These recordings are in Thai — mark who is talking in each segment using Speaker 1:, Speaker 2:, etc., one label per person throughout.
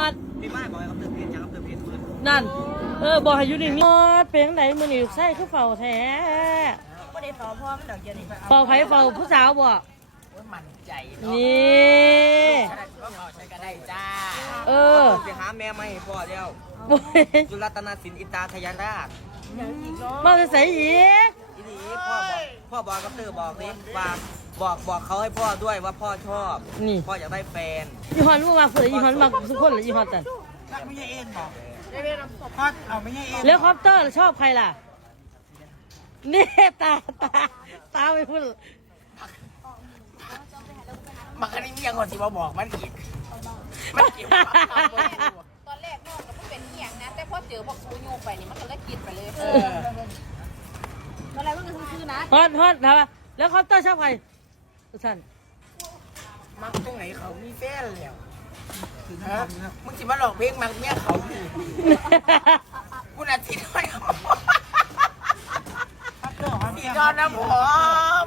Speaker 1: ด
Speaker 2: พี่ไม่บอกให้เขาเติมเพชรยังเขาเติมเพชร
Speaker 1: นั่นบอกให้อยู่นี่ฮอดเป็นไหนมือนี่ใส่คือเฝ้าแท้
Speaker 3: ไม่ได้เฝ้าพ่อมันดอกเดียวนี่
Speaker 1: เฝ้าไผเฝ้าผู้สาวบ่
Speaker 3: มันใจ
Speaker 1: นี่
Speaker 3: ก็เฝ้าใช้ก็ได้จ้า
Speaker 2: ไปหาแม่ไม่ให้พ่อเดียวจุรัตนสินอิตาทยราช
Speaker 1: มาจะใส่อีก
Speaker 2: ทีนี้พ่อบอกกับเตอร์บอกนี่ว่าบอกเขาให้พ่อด้วยว่าพ่อชอบพ่ออยากได้แฟน
Speaker 1: ยี่ห้อรู้ว่าเผื่อยี่ห้อมาทุกคนหรือยี่ห้อแต่
Speaker 2: ไม่ใช่เอ็นบอกพ่อเอาไม่ใช่เอ็น
Speaker 1: แล้วคอปเตอร์ชอบใครล่ะนี่ตาไม่พูด
Speaker 3: มันก็นี่ยังคนที่มาบอกมันอีก
Speaker 4: ตอนแรกน้องก็เป็นเหี้ยงนะแต่พอเจอพวกซูยูไปนี่มันก็เลยกินไปเลยตอนแรกมันก็ซื้อนะ
Speaker 1: ฮอตถามว่าแล้วคอปเตอร์ชอบใครท่าน
Speaker 3: มักตรงไหนเขามีแฟนแล้วมึงจิมาหลอกเพลงมักเมียเขาคุณอาทิตย์ด้วยสีทอดน้ำหอม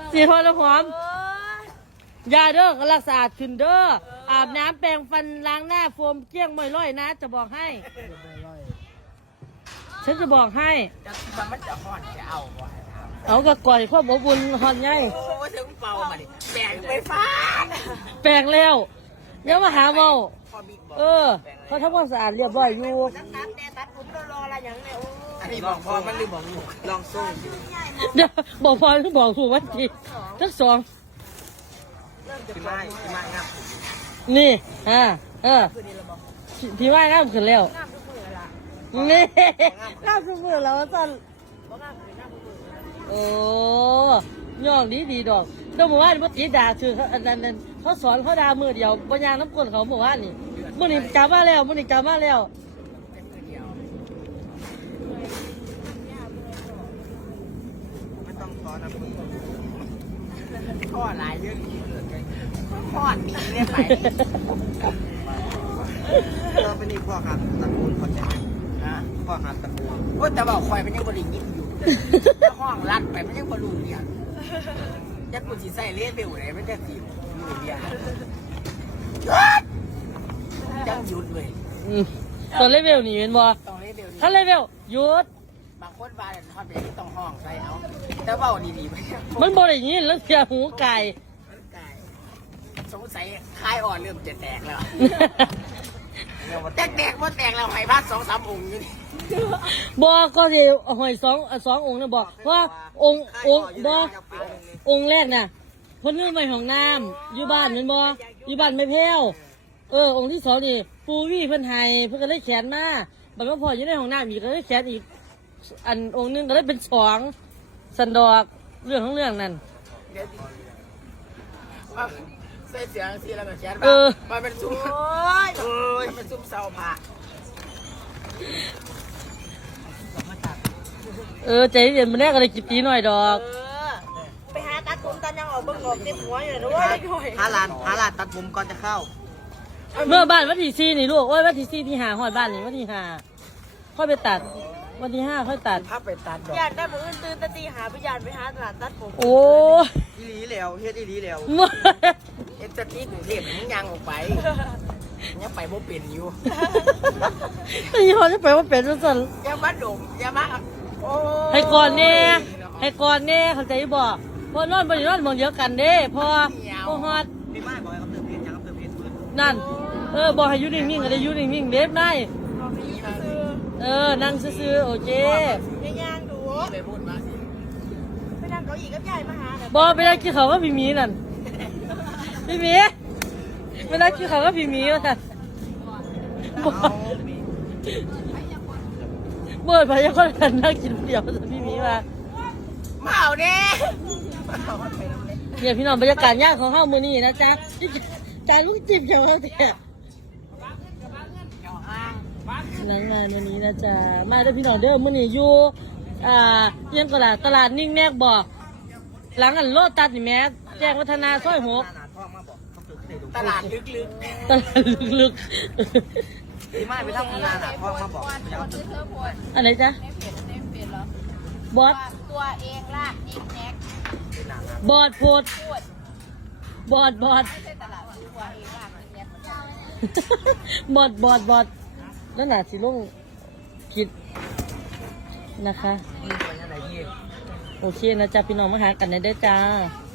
Speaker 1: ยาเด้อรักษาขึ้นเด้ออาบน้ำแปรงฟันล้างหน้าโฟมเกลี้ยงไม่ร่อยนะจะบอกให้ฉันจะบอกให้
Speaker 3: มันจะห่อนจะ
Speaker 1: เอากระก่อยข้อบุญห่อนไง
Speaker 3: โอ้ถึงเป่ามาดิแปลงไปฟ้า
Speaker 1: แปลงแล้วเดี๋ยวมาหาเมาเขาทำความสะอาดเรียบร้อยอยู่
Speaker 3: ตัดผมรออะไรอย่างเนี้ยอันนี้บอกพอมันหรือบอกลูกลองสู้
Speaker 1: เดี๋ยวบอกพอหรือบอกถูกวันที่ทั้งสอง
Speaker 2: พี่ไม่ครับ
Speaker 1: นี่พี่ไม่งามขึ้นแล้วนี่งามขึ้นมือแล้วสั่นโอ้ย่องดีดอกต้องบอกว่าเมื่อกี้ด่าคืออันนั้นเขาสอนเขาด่ามือเดียวบางอย่างน้ำก้นเขาบอกว่านี่มื่อนี้กลับมาแล้วไม่
Speaker 2: ต้องสอนนะพี่
Speaker 3: ข้อหลายเยอะข้อดีเนี่ยไป
Speaker 2: เราเป็นอีกพ่อครับตระกูลคนใช่ไหมพ่อครับตระกูล
Speaker 3: โอ้แต่บอกคอยมันยังบริยินอยู่ห้องรัดไปมันยังบรรลุเนี่ยยักษ์กูจีใส่เลี้ยเบลไหนไม่ได้สิอยู่เนี่ยยังหยุดเลย
Speaker 1: ตอนเลเวลนี่เป็นบ่ถ้าเลเวลหยุด
Speaker 3: บางคนบ้านทอดไปที่ต้องห้องใส่เอาแต่ว่าดีๆไป
Speaker 1: มันบ่ได้ยินแล้วเสียหูไก่
Speaker 3: สงสัยคลายอ่อนเริ่มจะแตกแล้วแตกว่าแตกเราให้พา2-3 องค์อยู่นี่
Speaker 1: บอกก็จะหอยสององค์นะบอกว่าองค์องค์แรกน่ะคนนึงไปห้องน้ำอยู่บ้านนั่นบ่อยู่บ้านไม่แพ้วองค์ที่สองนี่ปูวี่เพิ่นไห้เพิ่นก็เลยแขนมาบัดก็พออยู่ในห้องน้ำอีกก็เลยแขนอีกอันองค์นึงก็เลยเป็น2สันดอกเรื่องของเรื่องนั่น
Speaker 3: ใส่เสียงสีแล้วก็แขนมาเป็นซุ้มเป็นซุ้มเสาผ้า
Speaker 1: ใจเย็นมันแรกอะไรกินตีหน่อยดอก
Speaker 3: ไปหาตัดผมตัดยังออกเบิ่งออกเต็มหัวอยู่นะว่า
Speaker 2: หาลานตัดผมก่อนจะเข้า
Speaker 1: เมื่อบ้านวันที่4นี่ลูกโอ้ยวันที่4ที่5ฮอดบ้านนี่วันที่5ค่อยไปตัดวันที่5ค่อยตัด
Speaker 3: ภาพไปตัดดอกญาติได้มื้ออื่นตื่นตะตีหาไปญาติไปหาตลาดตัดผม
Speaker 1: โอ้
Speaker 2: อีหลีแล้วเฮ็ดอีหลีแล้ว
Speaker 3: เอ็ดจะตีกรุงเทพมึงยังออกไปยังไปบ่เป็นอยู่
Speaker 1: ยี่ห้อจะไปว่าเป็นสั่น
Speaker 3: อย่ามาดมอย่ามา
Speaker 1: ให้ก่อนเนี่ยเข้าใจบ่พอนอนบ่ได้นอนมองเดียวกันเด้พอฮอด
Speaker 2: พี่ไม่บอกให้เขาเติมเพชรยังเขาเติมเพชร
Speaker 1: นั่นบอกให้อยู่นิ่งๆก็ได้อยู่นิ่งๆเด็บได้นั่งซื่อๆโอเค
Speaker 3: ย่างดูไปพูดมาสิไปนั่งเก้าอี้กับยายมาหา
Speaker 1: บ่ไปนั่งกินข้าวกับพี่หมีนั่นพี่หมีไปนั่งกินข้าวกับพี่หมีว่าซั่นเมื่อไปยังคนนั่งกินเดียวแต่พี่หมีมา
Speaker 3: เอาเด้
Speaker 1: เนี่ยพี่น้องบรรยากาศยากของเฮ้ามือนี่นะจ๊ะจานลูกจิบเขียวเตี้ยหลังงานวันนี้นะจ๊ะมาด้วยพี่น้องเด้อมือนี่อยู่ยังกระตลาดนิ่งแนกบ่หลังกันโลตัดนี่แม่แจ้งวัฒนาซอย6
Speaker 3: ตลาด
Speaker 1: ลึก
Speaker 2: พี่ไม่ไปทำงานพ่อมาบอก
Speaker 1: อะไรจ๊ะบอส
Speaker 4: ตัวเองลากนิกแน็ก
Speaker 1: บอสโพดบอส
Speaker 4: ไม่ใช่ตลาดตัวเองลากนิกแน็ก
Speaker 1: บอดแล้วหนาสิลงคิดนะคะ
Speaker 2: นี่ไปยังไงพี่
Speaker 1: โอเคนะจ๊ะพี่น้องมาหากันได้จ้า
Speaker 2: ค